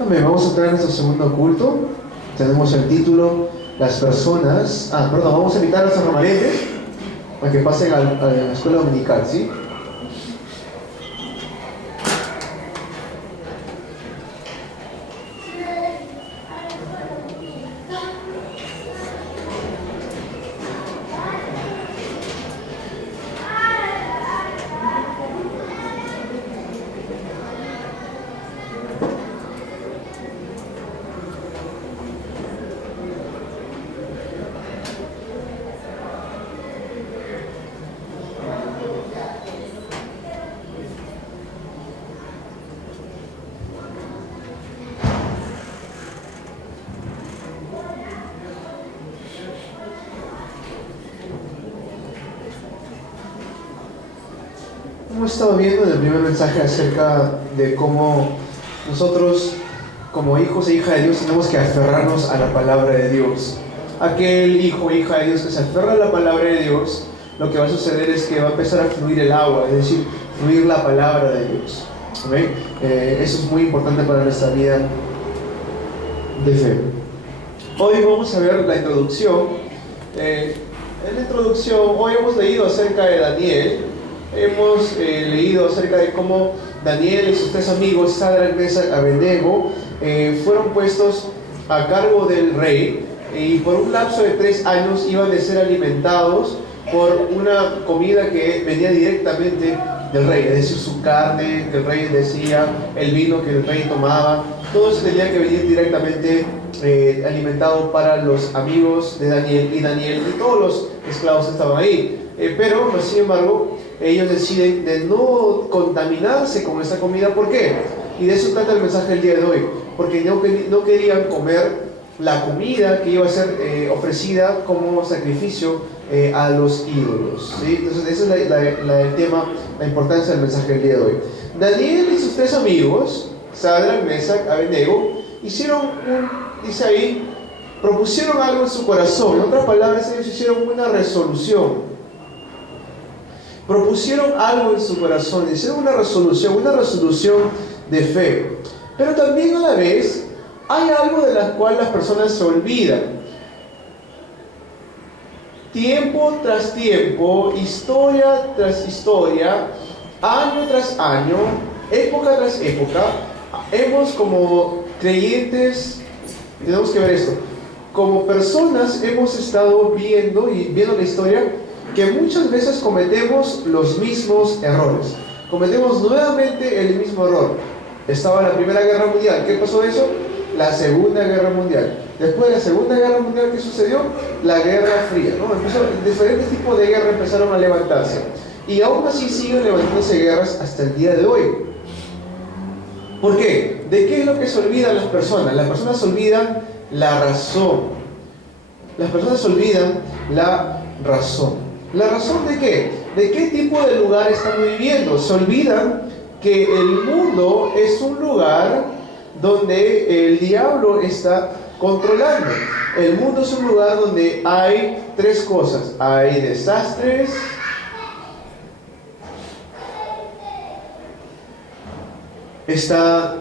Amén. Vamos a entrar en nuestro segundo culto. Tenemos el título Las personas. Vamos a invitar a los remanentes a que pasen a la escuela dominical, ¿sí? Hemos estado viendo en el primer mensaje acerca de cómo nosotros, como hijos e hijas de Dios, tenemos que aferrarnos a la palabra de Dios. Aquel hijo o hija de Dios que se aferra a la palabra de Dios, lo que va a suceder es que va a empezar a fluir el agua, es decir, fluir la palabra de Dios. ¿Okay? Eso es muy importante para nuestra vida de fe. Hoy vamos a ver la introducción. En la introducción, hoy hemos leído acerca de Daniel. Hemos leído acerca de cómo Daniel y sus tres amigos, Sadrach, Mesach y Abednego, fueron puestos a cargo del rey y por un lapso de 3 años iban a ser alimentados por una comida que venía directamente del rey, es decir, su carne que el rey decía, el vino que el rey tomaba, todo eso tenía que venir directamente alimentado para los amigos de Daniel y todos los esclavos que estaban ahí. Pero, sin embargo, ellos deciden de no contaminarse con esta comida. ¿Por qué? Y de eso trata el mensaje del día de hoy. Porque no querían comer la comida que iba a ser ofrecida como sacrificio a los ídolos, ¿sí? Entonces ese es el tema, la importancia del mensaje del día de hoy. Daniel y sus 3 amigos, Sadrach, Mesach y Abednego, dice ahí, propusieron algo en su corazón. En otras palabras, ellos hicieron una resolución. Propusieron algo en su corazón, hicieron una resolución de fe. Pero también a la vez hay algo de la cual las personas se olvidan. Tiempo tras tiempo, historia tras historia, año tras año, época tras época, hemos como creyentes, tenemos que ver esto, como personas hemos estado viendo la historia, que muchas veces cometemos los mismos errores. Cometemos nuevamente el mismo error. Estaba la Primera Guerra Mundial. ¿Qué pasó de eso? La Segunda Guerra Mundial. Después de la Segunda Guerra Mundial, ¿qué sucedió? La Guerra Fría, ¿no? Diferentes tipos de guerras empezaron a levantarse. Y aún así siguen levantándose guerras hasta el día de hoy. ¿Por qué? ¿De qué es lo que se olvidan las personas? Las personas se olvidan la razón. Las personas se olvidan la razón. ¿La razón de qué? ¿De qué tipo de lugar están viviendo? Se olvidan que el mundo es un lugar donde el diablo está controlando. El mundo es un lugar donde hay 3 cosas. Hay desastres, está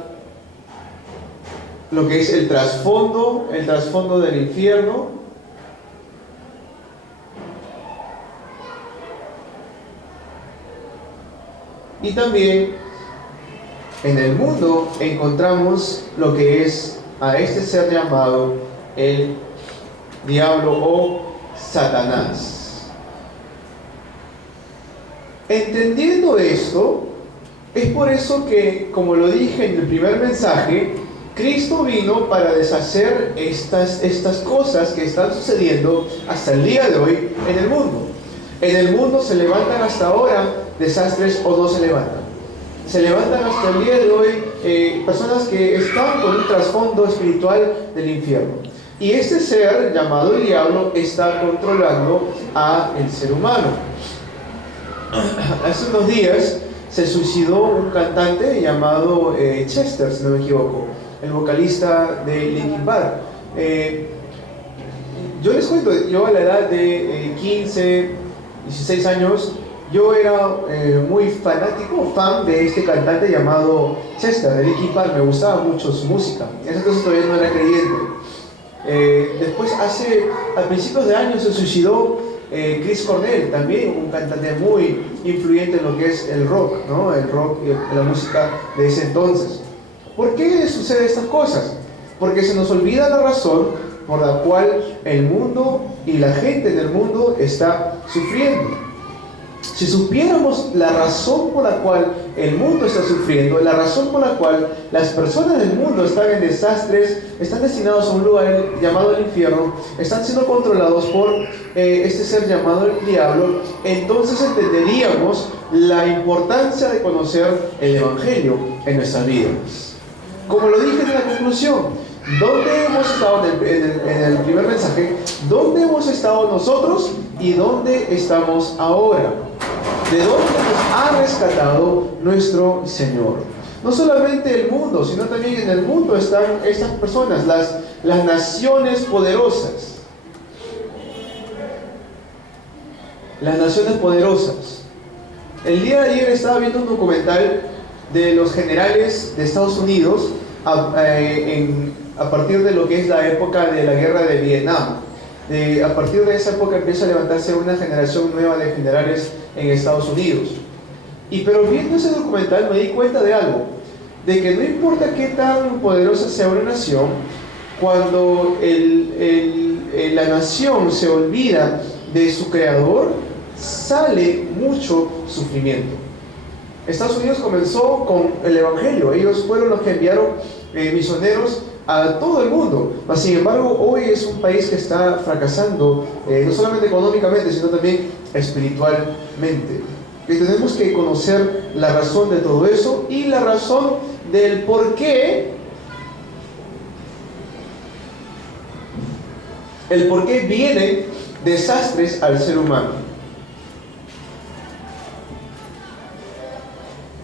lo que es el trasfondo del infierno. Y también en el mundo encontramos lo que es a este ser llamado el diablo o Satanás. Entendiendo esto, es por eso que, como lo dije en el primer mensaje, Cristo vino para deshacer estas cosas que están sucediendo hasta el día de hoy en el mundo. En el mundo se levantan hasta ahora desastres o no se levantan. Se levantan hasta el día de hoy personas que están con un trasfondo espiritual del infierno. Y este ser llamado el diablo está controlando al ser humano. Hace unos días se suicidó un cantante llamado Chester, si no me equivoco, el vocalista de Linkin Park. Yo les cuento, yo a la edad de 15, 16 años, yo era muy fanático, fan de este cantante llamado Chester, de Linkin Park. Me gustaba mucho su música. En ese entonces todavía no era creyente. Después, a principios de año, se suicidó Chris Cornell, también un cantante muy influyente en lo que es el rock, ¿no? El rock y la música de ese entonces. ¿Por qué sucede estas cosas? Porque se nos olvida la razón por la cual el mundo y la gente del mundo está sufriendo. Si supiéramos la razón por la cual el mundo está sufriendo, la razón por la cual las personas del mundo están en desastres, están destinados a un lugar llamado el infierno, están siendo controlados por este ser llamado el diablo, entonces entenderíamos la importancia de conocer el Evangelio en nuestras vidas. Como lo dije en la conclusión, ¿dónde hemos estado en el primer mensaje? ¿Dónde hemos estado nosotros y dónde estamos ahora? ¿De dónde nos ha rescatado nuestro Señor? No solamente el mundo, sino también en el mundo están estas personas, las naciones poderosas. Las naciones poderosas. El día de ayer estaba viendo un documental de los generales de Estados Unidos a partir de lo que es la época de la guerra de Vietnam. A partir de esa época empieza a levantarse una generación nueva de generales en Estados Unidos. Pero viendo ese documental me di cuenta de algo, de que no importa qué tan poderosa sea una nación, cuando la nación se olvida de su creador, sale mucho sufrimiento. Estados Unidos comenzó con el Evangelio. Ellos fueron los que enviaron misioneros a todo el mundo. Mas, sin embargo, hoy es un país que está fracasando, no solamente económicamente, sino también espiritualmente. Y tenemos que conocer la razón de todo eso y la razón del por qué. El por qué vienen desastres al ser humano.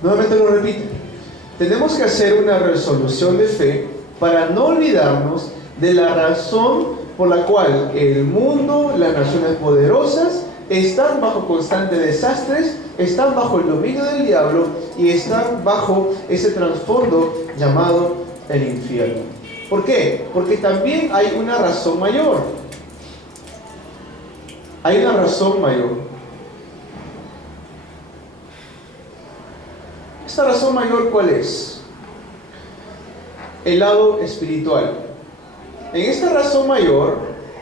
Nuevamente lo repito. Tenemos que hacer una resolución de fe para no olvidarnos de la razón por la cual el mundo, las naciones poderosas, están bajo constantes desastres, están bajo el dominio del diablo y están bajo ese trasfondo llamado el infierno. ¿Por qué? Porque también hay una razón mayor. Hay una razón mayor. ¿Esta razón mayor cuál es? El lado espiritual. En esta razón mayor,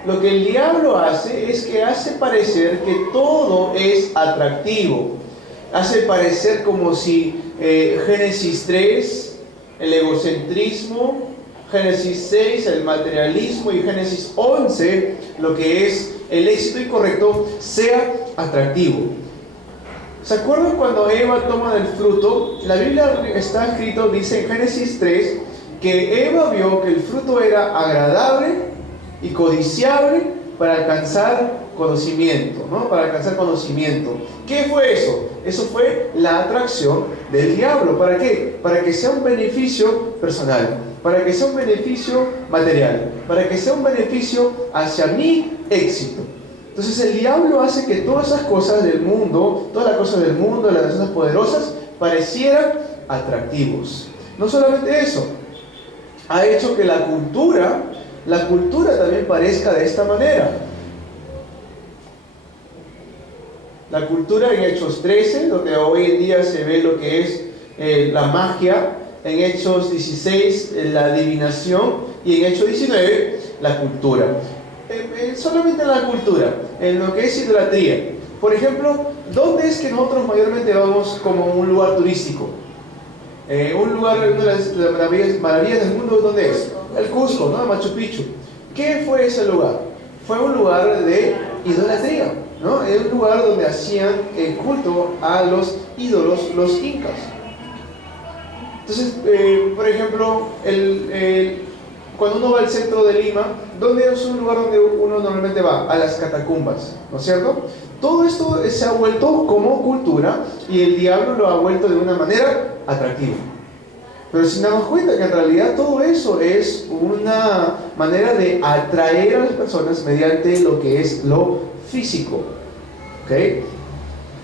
lo que el diablo hace es que hace parecer que todo es atractivo. Hace parecer como si Génesis 3, el egocentrismo, Génesis 6, el materialismo y Génesis 11, lo que es el éxito incorrecto, sea atractivo. ¿Se acuerdan cuando Eva toma del fruto? La Biblia está escrito, dice en Génesis 3, que Eva vio que el fruto era agradable y codiciable para alcanzar conocimiento, ¿no? Para alcanzar conocimiento. ¿Qué fue eso? Eso fue la atracción del diablo. ¿Para qué? Para que sea un beneficio personal, para que sea un beneficio material, para que sea un beneficio hacia mi éxito. Entonces el diablo hace que todas esas cosas del mundo, todas las cosas del mundo, las naciones poderosas, parecieran atractivos. No solamente eso, ha hecho que la cultura también parezca de esta manera. La cultura en Hechos 13, donde hoy en día se ve lo que es la magia, en Hechos 16 la adivinación y en Hechos 19 la cultura. Solamente en la cultura, en lo que es idolatría. Por ejemplo, ¿dónde es que nosotros mayormente vamos como un lugar turístico? Un lugar, una de las maravillas del mundo, ¿dónde es? El Cusco, ¿no? Machu Picchu. ¿Qué fue ese lugar? Fue un lugar de idolatría, ¿no? Es un lugar donde hacían culto a los ídolos, los incas. Entonces, por ejemplo, cuando uno va al centro de Lima, ¿dónde es un lugar donde uno normalmente va? A las catacumbas, ¿no es cierto? Todo esto se ha vuelto como cultura y el diablo lo ha vuelto de una manera atractiva. Pero sin darnos cuenta que en realidad todo eso es una manera de atraer a las personas mediante lo que es lo físico. ¿Ok?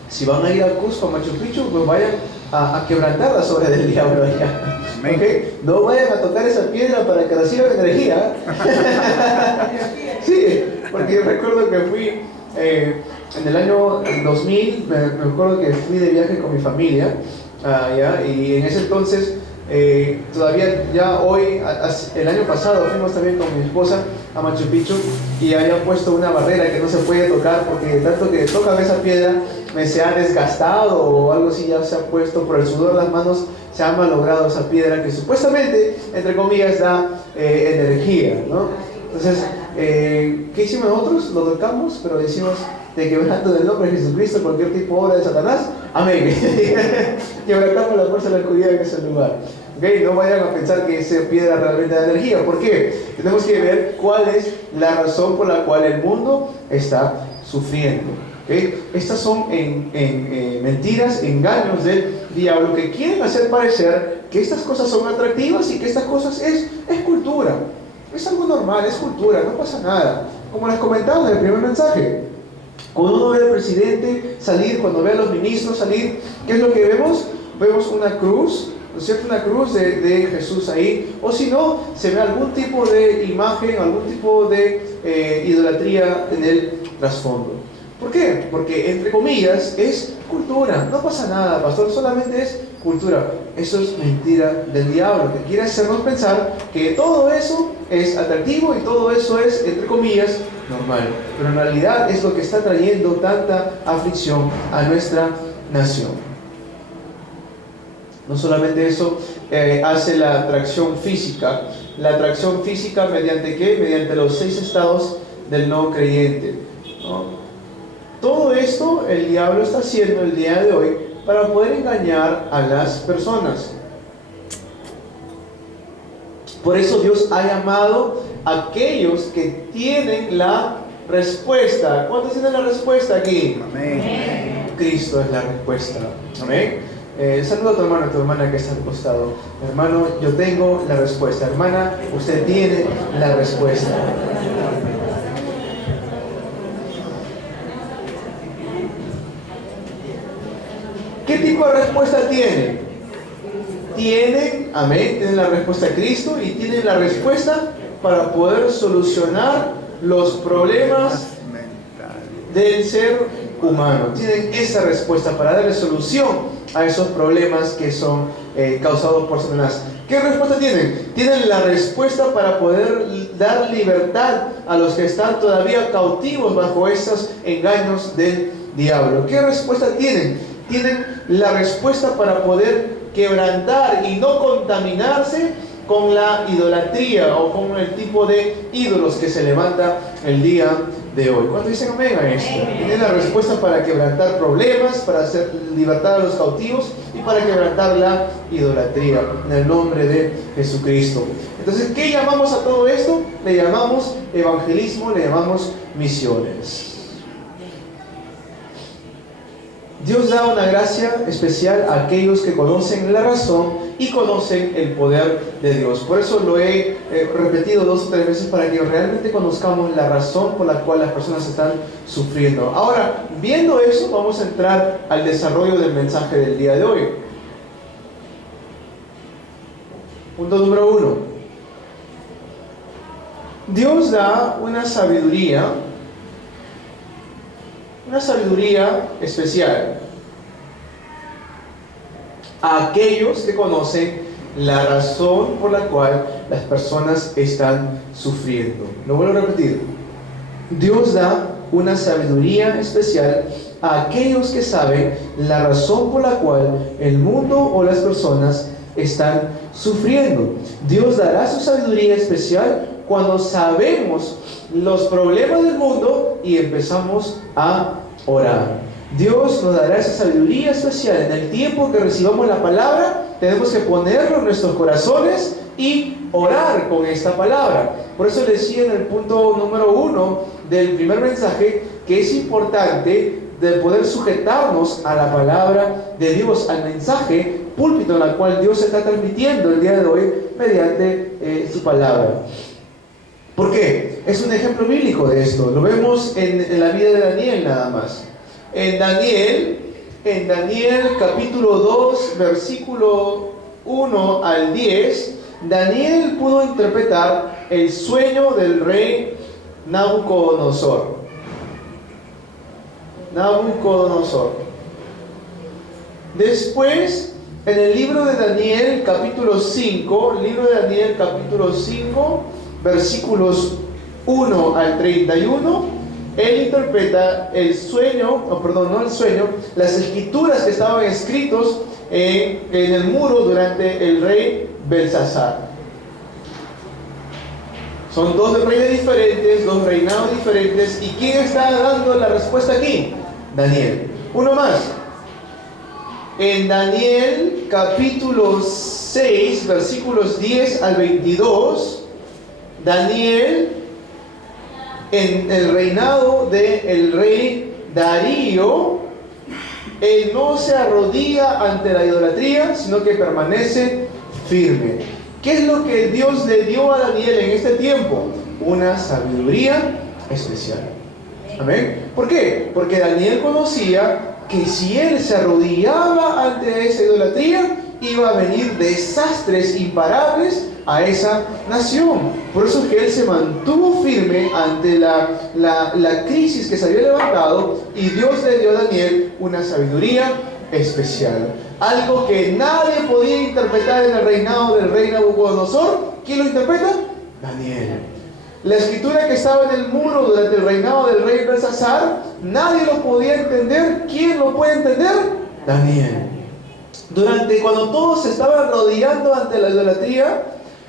Si van a ir a Cusco, a Machu Picchu, pues vayan a quebrantar las obras del diablo allá. ¿Okay? No vayan a tocar esa piedra para que reciban energía. Sí, porque recuerdo que fui en el año 2000, me acuerdo que fui de viaje con mi familia allá, y en ese entonces todavía ya hoy, el año pasado fuimos también con mi esposa a Machu Picchu y habían puesto una barrera que no se puede tocar porque tanto que tocan esa piedra se ha desgastado o algo así, ya se ha puesto por el sudor de las manos, se ha malogrado esa piedra que supuestamente, entre comillas, da energía, ¿no? Entonces, ¿qué hicimos nosotros? Lo tocamos, pero decimos: de quebrantando del nombre de Jesucristo cualquier tipo de obra de Satanás, amén. Quebrantamos la fuerza de la oscuridad en ese lugar. ¿Okay? No vayan a pensar que esa piedra realmente da energía. ¿Por qué? Tenemos que ver cuál es la razón por la cual el mundo está sufriendo. ¿Okay? Estas son mentiras, engaños del diablo que quieren hacer parecer que estas cosas son atractivas y que estas cosas es cultura. Es algo normal, es cultura, no pasa nada. Como les comentaba en el primer mensaje, cuando uno ve al presidente salir, cuando ve a los ministros salir, ¿qué es lo que vemos? Vemos una cruz, ¿no es cierto? Una cruz de Jesús ahí, o si no, se ve algún tipo de imagen, algún tipo de idolatría en el trasfondo. ¿Por qué? Porque, entre comillas, es cultura. No pasa nada, pastor, solamente es cultura. Eso es mentira del diablo, que quiere hacernos pensar que todo eso es atractivo y todo eso es, entre comillas, normal. Pero en realidad es lo que está trayendo tanta aflicción a nuestra nación. No solamente eso, hace la atracción física. La atracción física, ¿mediante qué? Mediante los 6 estados del no creyente, ¿no? Todo esto el diablo está haciendo el día de hoy para poder engañar a las personas. Por eso Dios ha llamado a aquellos que tienen la respuesta. ¿Cuántos tienen la respuesta aquí? Amén. Cristo es la respuesta. Amén. Saluda a tu hermano, a tu hermana que está al costado. Hermano, yo tengo la respuesta. Hermana, usted tiene la respuesta. ¿Qué tipo de respuesta tienen? Tienen, amén, tienen la respuesta de Cristo y tienen la respuesta para poder solucionar los problemas del ser humano. Tienen esa respuesta para darle solución a esos problemas que son causados por Satanás. ¿Qué respuesta tienen? Tienen la respuesta para poder dar libertad a los que están todavía cautivos bajo esos engaños del diablo. ¿Qué respuesta tienen? Tienen la respuesta para poder quebrantar y no contaminarse con la idolatría o con el tipo de ídolos que se levanta el día de hoy. ¿Cuántos dicen amén a esto? Tienen la respuesta para quebrantar problemas, para hacer libertad a los cautivos y para quebrantar la idolatría en el nombre de Jesucristo. Entonces, ¿qué llamamos a todo esto? Le llamamos evangelismo, le llamamos misiones. Dios da una gracia especial a aquellos que conocen la razón y conocen el poder de Dios. Por eso lo he repetido 2 o 3 veces para que realmente conozcamos la razón por la cual las personas están sufriendo. Ahora, viendo eso, vamos a entrar al desarrollo del mensaje del día de hoy. Punto número 1. Dios da una sabiduría especial a aquellos que conocen la razón por la cual las personas están sufriendo. Lo vuelvo a repetir. Dios da una sabiduría especial a aquellos que saben la razón por la cual el mundo o las personas están sufriendo. Dios dará su sabiduría especial cuando sabemos los problemas del mundo y empezamos a orar. Dios nos dará esa sabiduría especial. En el tiempo que recibamos la palabra, tenemos que ponerlo en nuestros corazones y orar con esta palabra. Por eso decía en el punto número 1 del primer mensaje que es importante de poder sujetarnos a la palabra de Dios, al mensaje púlpito en el cual Dios está transmitiendo el día de hoy mediante su palabra. ¿Por qué? Es un ejemplo bíblico de esto. Lo vemos en la vida de Daniel nada más. En Daniel, en Daniel capítulo 2, versículo 1 al 10, Daniel pudo interpretar el sueño del rey Nabucodonosor. Después, en el libro de Daniel capítulo 5, versículos 1 al 31, él interpreta el sueño, las escrituras que estaban escritos en el muro durante el rey Belsasar. Son dos reyes diferentes, dos reinados diferentes. ¿Y quién está dando la respuesta aquí? Daniel. Uno más. En Daniel capítulo 6, versículos 10 al 22, Daniel, en el reinado del rey Darío, él no se arrodilla ante la idolatría, sino que permanece firme. ¿Qué es lo que Dios le dio a Daniel en este tiempo? Una sabiduría especial. Amén. ¿Por qué? Porque Daniel conocía que si él se arrodillaba ante esa idolatría, iba a venir desastres imparables a esa nación. Por eso es que él se mantuvo firme ante la crisis que se había levantado, y Dios le dio a Daniel una sabiduría especial. Algo que nadie podía interpretar en el reinado del rey Nabucodonosor. ¿Quién lo interpreta? Daniel. La escritura que estaba en el muro durante el reinado del rey Belsasar, nadie lo podía entender. ¿Quién lo puede entender? Daniel. Cuando todos se estaban rodeando ante la idolatría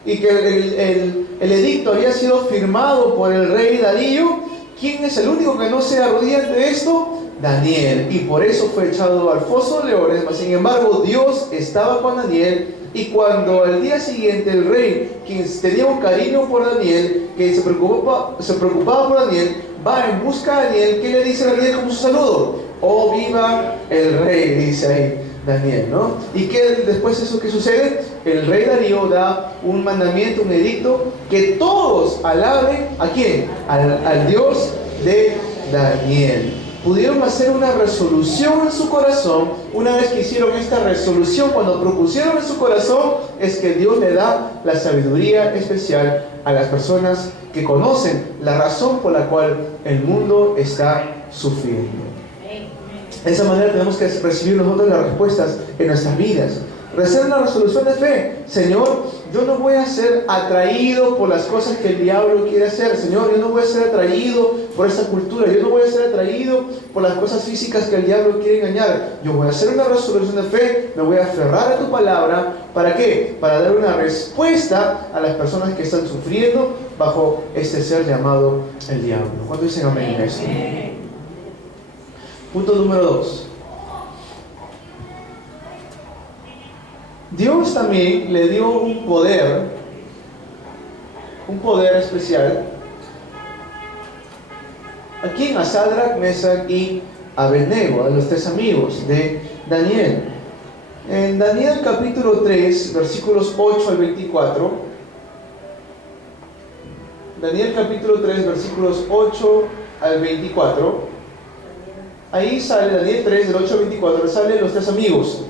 y que el edicto había sido firmado por el rey Darío, ¿quién es el único que no se arrodilla ante esto? Daniel. Y por eso fue echado al foso de leones. Mas sin embargo, Dios estaba con Daniel. Y cuando al día siguiente el rey, quien tenía un cariño por Daniel, que se preocupaba por Daniel, va en busca de Daniel. ¿Qué le dice a Daniel como su saludo? Oh, viva el rey, dice ahí Daniel, ¿no? ¿Y qué después de eso qué sucede? El rey Darío da un mandamiento, un edicto, que todos alaben ¿a quién? Al Dios de Daniel. Pudieron hacer una resolución en su corazón. Una vez que hicieron esta resolución, cuando propusieron en su corazón, es que Dios le da la sabiduría especial a las personas que conocen la razón por la cual el mundo está sufriendo. De esa manera tenemos que recibir nosotros las respuestas en nuestras vidas. Hacer una resolución de fe. Señor, yo no voy a ser atraído por las cosas que el diablo quiere hacer. Señor, yo no voy a ser atraído por esta cultura. Yo no voy a ser atraído por las cosas físicas que el diablo quiere engañar. Yo voy a hacer una resolución de fe. Me voy a aferrar a tu palabra. ¿Para qué? Para dar una respuesta a las personas que están sufriendo bajo este ser llamado el diablo. ¿Cuántos dicen amén en esto? Punto número 2. Dios también le dio un poder especial. ¿A quién? A Sadrach, Mesach y Abednego, a los tres amigos de Daniel. En Daniel capítulo 3, versículos 8 al 24. Daniel capítulo 3, versículos 8 al 24. Ahí sale Daniel 3, del 8 al 24, salen los tres amigos.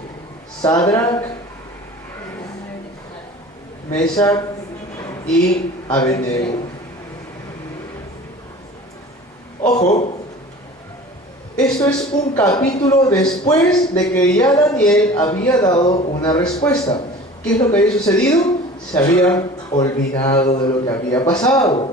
Sadrach, Mesach y Abednego. Ojo, esto es un capítulo después de que ya Daniel había dado una respuesta. ¿Qué es lo que había sucedido? Se habían olvidado de lo que había pasado.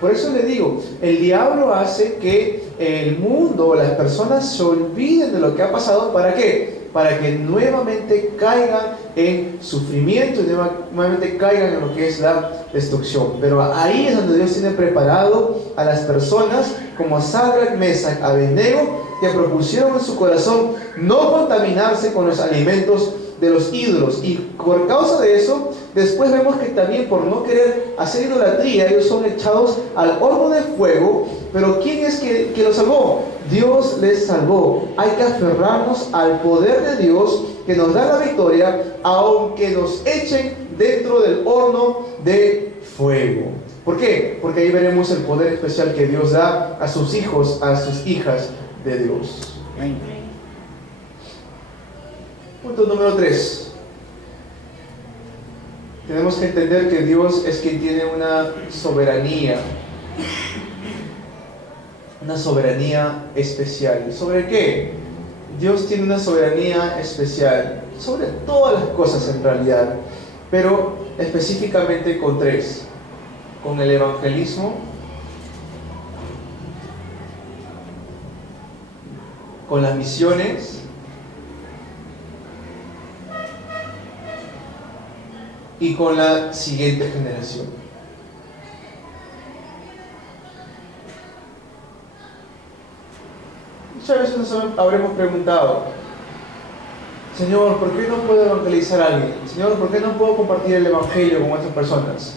Por eso le digo, el diablo hace que el mundo, las personas se olviden de lo que ha pasado. ¿Para qué? Para que nuevamente caigan en sufrimiento y nuevamente caigan en lo que es la destrucción. Pero ahí es donde Dios tiene preparado a las personas como Sadrach, Mesach, Abednego, que propusieron en su corazón no contaminarse con los alimentos de los ídolos. Y por causa de eso, después vemos que también por no querer hacer idolatría, ellos son echados al horno de fuego. Pero ¿quién es que los salvó? Dios les salvó. Hay que aferrarnos al poder de Dios que nos da la victoria, aunque nos echen dentro del horno de fuego. ¿Por qué? Porque ahí veremos el poder especial que Dios da a sus hijos, a sus hijas de Dios. Punto número 3. Tenemos que entender que Dios es quien tiene una soberanía especial. ¿Sobre qué? Dios tiene una soberanía especial sobre todas las cosas en realidad, pero específicamente con 3: con el evangelismo, con las misiones y con la siguiente generación. Muchas veces nos habremos preguntado: Señor, ¿por qué no puedo evangelizar a alguien? Señor, ¿por qué no puedo compartir el evangelio con otras personas?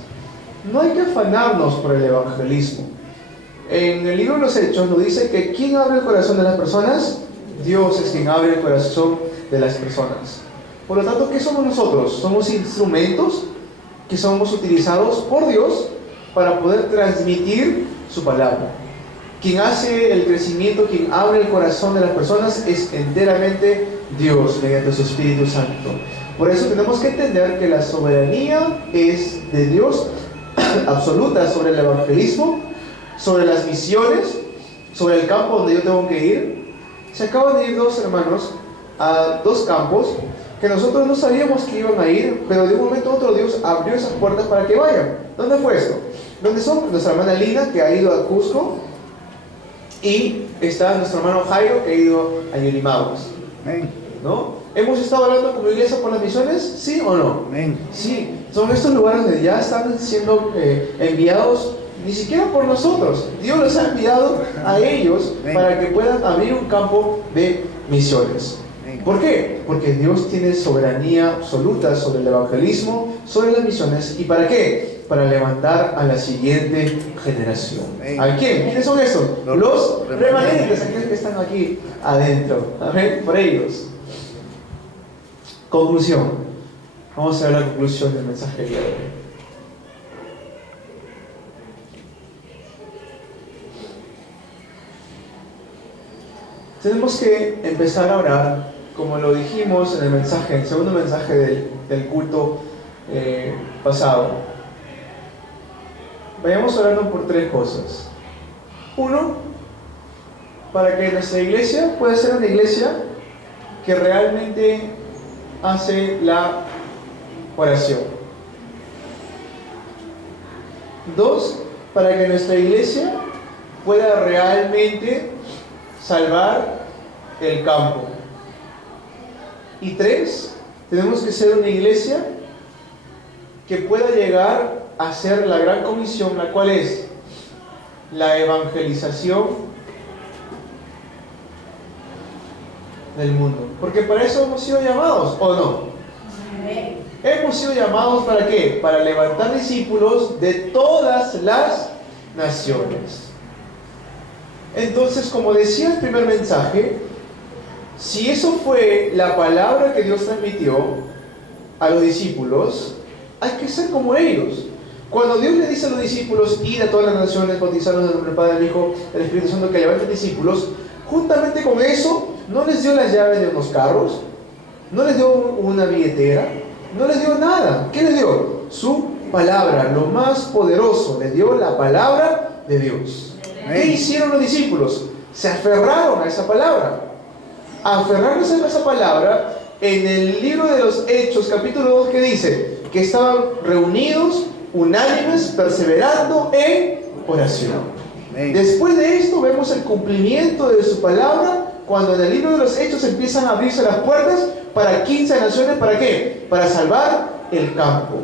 No hay que afanarnos por el evangelismo. En el libro de los Hechos nos dice que ¿quién abre el corazón de las personas? Dios es quien abre el corazón de las personas. Por lo tanto, ¿qué somos nosotros? Somos instrumentos que somos utilizados por Dios para poder transmitir su palabra. Quien hace el crecimiento, quien abre el corazón de las personas es enteramente Dios, mediante su Espíritu Santo. Por eso tenemos que entender que la soberanía es de Dios absoluta sobre el evangelismo, sobre las misiones, sobre el campo donde yo tengo que ir. Se acaban de ir 2 hermanos a 2 campos que nosotros no sabíamos que iban a ir, pero de un momento a otro Dios abrió esas puertas para que vayan. ¿Dónde fue esto? ¿Dónde son? Nuestra hermana Lina, que ha ido a Cusco, y está nuestro hermano Jairo, que ha ido a Yurimaguas. ¿No? ¿Hemos estado hablando como iglesia por las misiones? ¿Sí o no? Amén. Sí, son estos lugares donde ya están siendo enviados, ni siquiera por nosotros. Dios los ha enviado a ellos para que puedan abrir un campo de misiones. ¿Por qué? Porque Dios tiene soberanía absoluta sobre el evangelismo, sobre las misiones. ¿Y para qué? Para levantar a la siguiente generación. ¿A quién? ¿Quiénes son estos? Los remanentes, aquellos que están aquí adentro. Amén. Por ellos. Conclusión. Vamos a ver la conclusión del mensaje del día de hoy. Tenemos que empezar a orar, como lo dijimos en el mensaje, el segundo mensaje del culto pasado. Vayamos orando por 3 cosas. 1, para que nuestra iglesia pueda ser una iglesia que realmente hace la oración. 2, para que nuestra iglesia pueda realmente salvar el campo. Y 3, tenemos que ser una iglesia que pueda llegar a hacer la gran comisión, la cual es la evangelización del mundo. Porque para eso hemos sido llamados, ¿o no? Hemos sido llamados ¿para qué? Para levantar discípulos de todas las naciones. Entonces, como decía el primer mensaje, si eso fue la palabra que Dios transmitió a los discípulos, hay que ser como ellos. Cuando Dios le dice a los discípulos, ir a todas las naciones, bautizarlos en el nombre del Padre, del Hijo, del Espíritu Santo, que levanten discípulos, juntamente con eso, no les dio las llaves de unos carros, no les dio una billetera, no les dio nada. ¿Qué les dio? Su palabra, lo más poderoso, les dio la palabra de Dios. ¿Qué hicieron los discípulos? Se aferraron a esa palabra. Aferrándose a esa palabra, en el libro de los Hechos, capítulo 2, que dice que estaban reunidos, unánimes, perseverando en oración. Después de esto vemos el cumplimiento de su palabra, cuando en el libro de los Hechos empiezan a abrirse las puertas para 15 naciones. ¿Para qué? Para salvar el campo.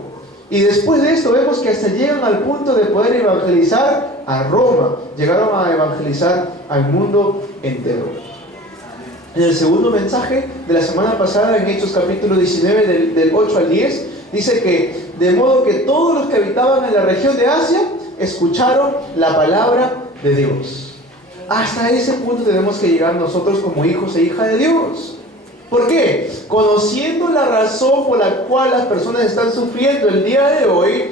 Y después de esto vemos que hasta llegan al punto de poder evangelizar a Roma. Llegaron a evangelizar al mundo entero. En el segundo mensaje de la semana pasada, en Hechos capítulo 19, del 8 al 10, dice que de modo que todos los que habitaban en la región de Asia escucharon la palabra de Dios. Hasta ese punto tenemos que llegar nosotros como hijos e hijas de Dios. ¿Por qué? Conociendo la razón por la cual las personas están sufriendo el día de hoy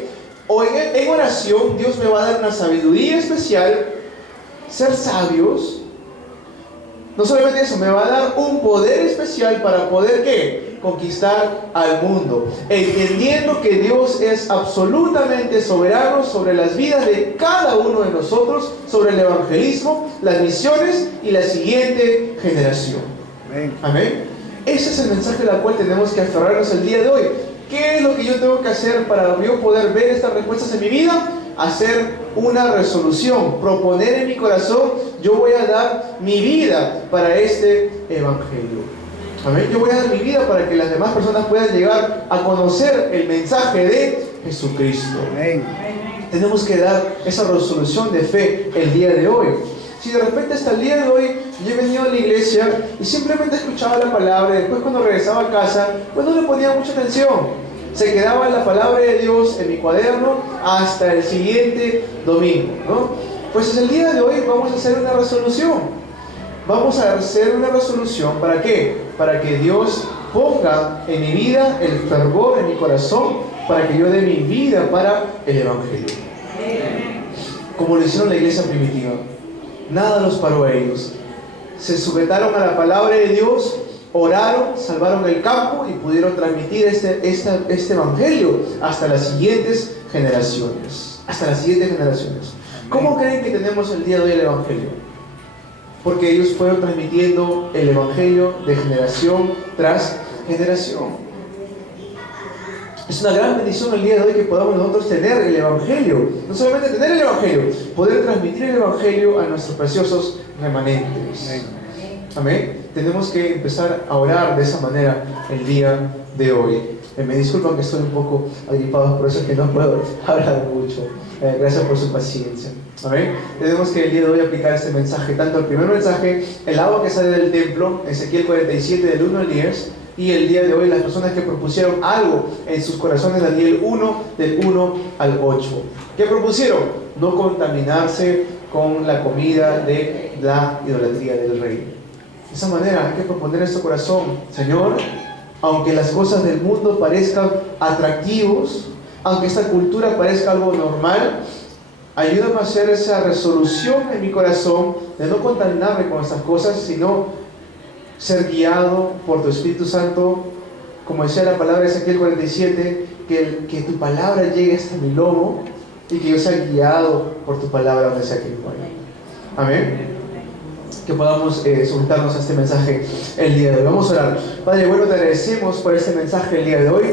en oración, Dios me va a dar una sabiduría especial, ser sabios. No solamente eso, me va a dar un poder especial para poder, ¿qué? conquistar al mundo, entendiendo que Dios es absolutamente soberano sobre las vidas de cada uno de nosotros, sobre el evangelismo, las misiones y la siguiente generación. Amén. Amén. Ese es el mensaje al cual tenemos que aferrarnos el día de hoy. ¿Qué es lo que yo tengo que hacer para yo poder ver estas respuestas en mi vida? Hacer una resolución, proponer en mi corazón: yo voy a dar mi vida para este evangelio. Amén. Yo voy a dar mi vida para que las demás personas puedan llegar a conocer el mensaje de Jesucristo. Amén. Tenemos que dar esa resolución de fe el día de hoy. Si de repente hasta el día de hoy yo he venido a la iglesia y simplemente escuchaba la palabra, y después cuando regresaba a casa, pues no le ponía mucha atención. Se quedaba la palabra de Dios en mi cuaderno hasta el siguiente domingo, ¿no? Pues el día de hoy vamos a hacer una resolución. Vamos a hacer una resolución, ¿para qué? Para que Dios ponga en mi vida el fervor en mi corazón, para que yo dé mi vida para el evangelio. Como lo hicieron la iglesia primitiva. Nada los paró a ellos. Se sujetaron a la palabra de Dios, oraron, salvaron el campo y pudieron transmitir este evangelio hasta las siguientes generaciones. Hasta las siguientes generaciones. ¿Cómo creen que tenemos el día de hoy el evangelio? Porque ellos fueron transmitiendo el evangelio de generación tras generación. Es una gran bendición el día de hoy que podamos nosotros tener el evangelio. No solamente tener el evangelio, poder transmitir el evangelio a nuestros preciosos remanentes. Amén. Tenemos que empezar a orar de esa manera el día de hoy. Me disculpan que estoy un poco agripado, por eso es que no puedo hablar mucho. Gracias por su paciencia. Amén. Tenemos que el día de hoy aplicar este mensaje, tanto el primer mensaje, el agua que sale del templo, Ezequiel 47 del 1 al 10, y el día de hoy las personas que propusieron algo en sus corazones, Daniel 1 del 1 al 8. ¿Qué propusieron? No contaminarse con la comida de la idolatría del rey. De esa manera hay que proponer en nuestro corazón: Señor, aunque las cosas del mundo parezcan atractivos, aunque esta cultura parezca algo normal, ayúdame a hacer esa resolución en mi corazón de no contaminarme con estas cosas, sino ser guiado por tu Espíritu Santo, como decía la palabra de Ezequiel 47, que tu palabra llegue hasta mi lomo y que yo sea guiado por tu palabra donde sea que yo vaya. Amén. Que podamos sujetarnos a este mensaje el día de hoy. Vamos a orar. Padre bueno, te agradecemos por este mensaje el día de hoy.